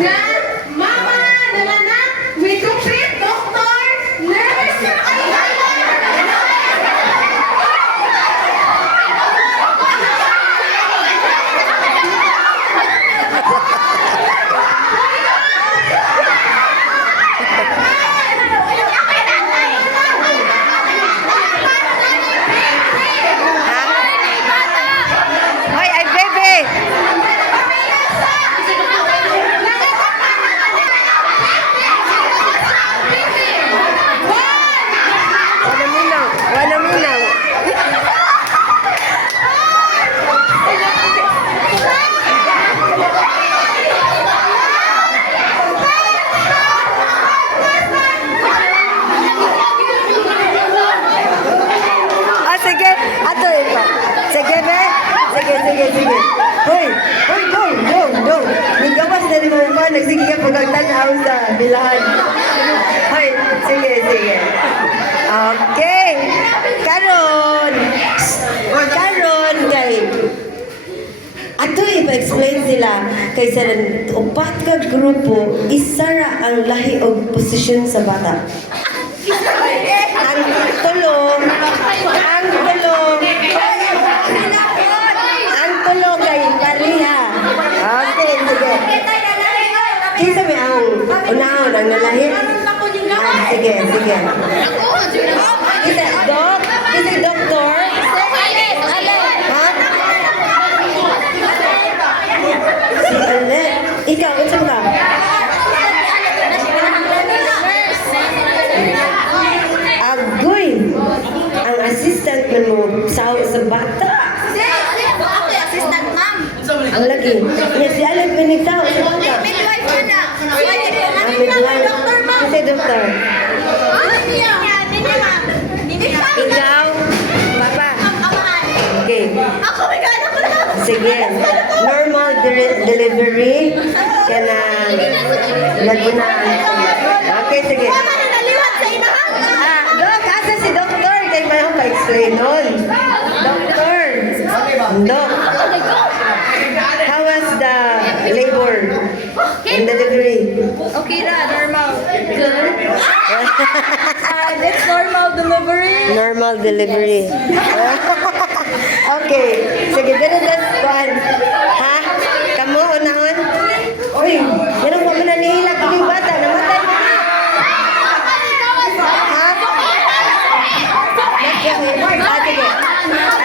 na mama na nanak with complete doctor, nurse, ay Hoy, ay bebe! Wala minaw. Ah, sige. Ato ito. Sige, be. Sige. Hoy, go. Nagawas na rin mo. Nagsige ka pagkagtanaw sa bilahan. Hoy, sige. Okay. Karon, kay ato ipa-explain sila kay sa upat ka grupo, isa ra ang lahi og posisyon sa bata. Ang tulong kay pariha. Okay, sige. Kinsa may ang unahon ang nalahi? Sige. Kinsa doktor? Ha? Si Ale. Ikaw, unsa ka? Agoy! Ang assistant man mo sa bata. Ang lagi. Yes, si Ale pinigtao sa bata. Kasi doktor. Ikaw, papa. Okay. Sige. Normal delivery. Kanang lagunaan. Okay, sige. Dok, asa si doktor? Kaya may ako pa-explain nun. Doktor. Dok. How was the labor and delivery? Okay na, normal. Good. It's normal delivery. Normal delivery. Okay. Sige, that's fun. Ha? Kamu, unahon? Uy, ganun pa mo nanihilak yung bata. Namatay mo na. Ha? Sige.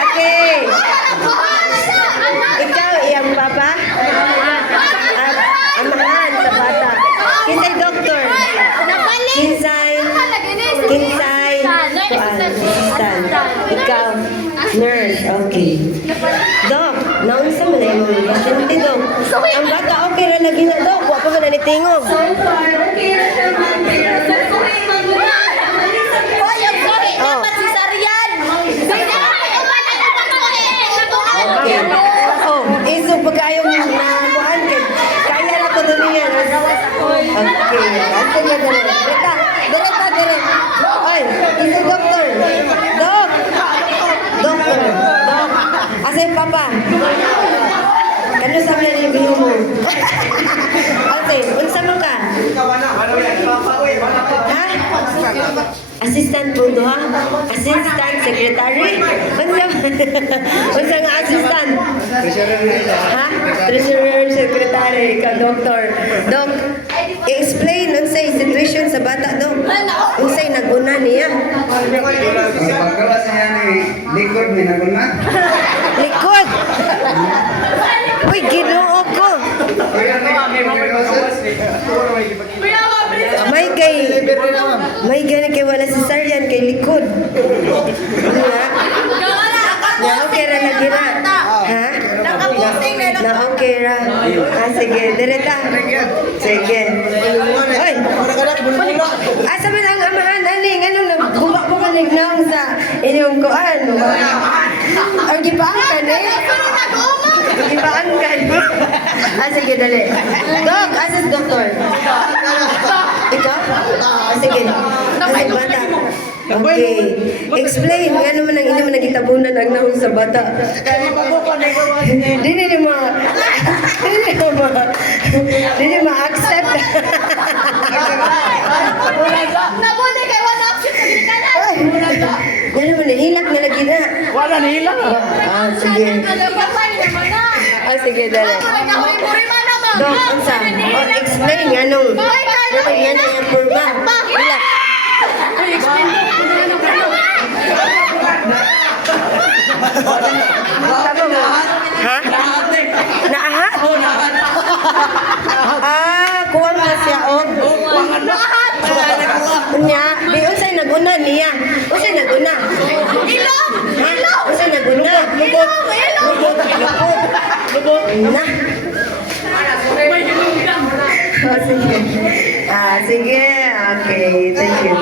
Okay. Ikaw, iyang papa? Amahan sa bata. Kinsay doktor? Kinsay. Assistant. Ikaw, nurse. Okay. Dok, naunsa mo na yung pasyente, Dok. Ang bata, okay na lagi na, Dok. Wapa ka na nitingog. Okay. Oh, iso pagkayong nakuhaan kaya na ko doon yan. Okay. Ate niya doon. Direct. Ay, iso doktor. Dok. Asa yung papa? Kano sa mga review mo? Okay, unsa mo ka? Ha? Assistant po do ha? Assistant secretary? Unsa nga assistant? Ha? Treasurer secretary ka doktor. Dok, i-explain unsay situation sa bata, Dok. Unsay naguna niya? Pagkalas niya ni likod ni naguna. Likod. Uy, ginoo ko. May kay wala cesarean kay likod. Na okay ra lagi ra. Ha? Na okay ra. Sige, direta. Sige. Oy. Asa man ang amahan ani nganong nagbuka nagnaong sa inyong kuan. Ang gipaangkan Gipaangkan. Sige, dali. Dok, asas doktor. Ikaw? Sige. Asas bata. Okay. Explain. Nga naman ang inyong nagitabunan ang naong sa bata. Dili ma-aksa Nabuti kay one option sa ginikanan. Yan naman, hilak na lagi na. Wala na hilang. Ah, sige. Kapay naman na. Ah, sige, dali. Ako yung purima naman. Dok, unsa? O, explain nga nung. Kapag yan ang yung purma. Hilak. Ha? Naahat? Ah, kuha nga siya, og. Naahat! Nya, di unsay naguna niya. Unsay naguna? Ilong! Ha? Unsay naguna? Lubot. Lubot. Lubot. Na. Ah, sige. Ah, sige. Okay, thank you.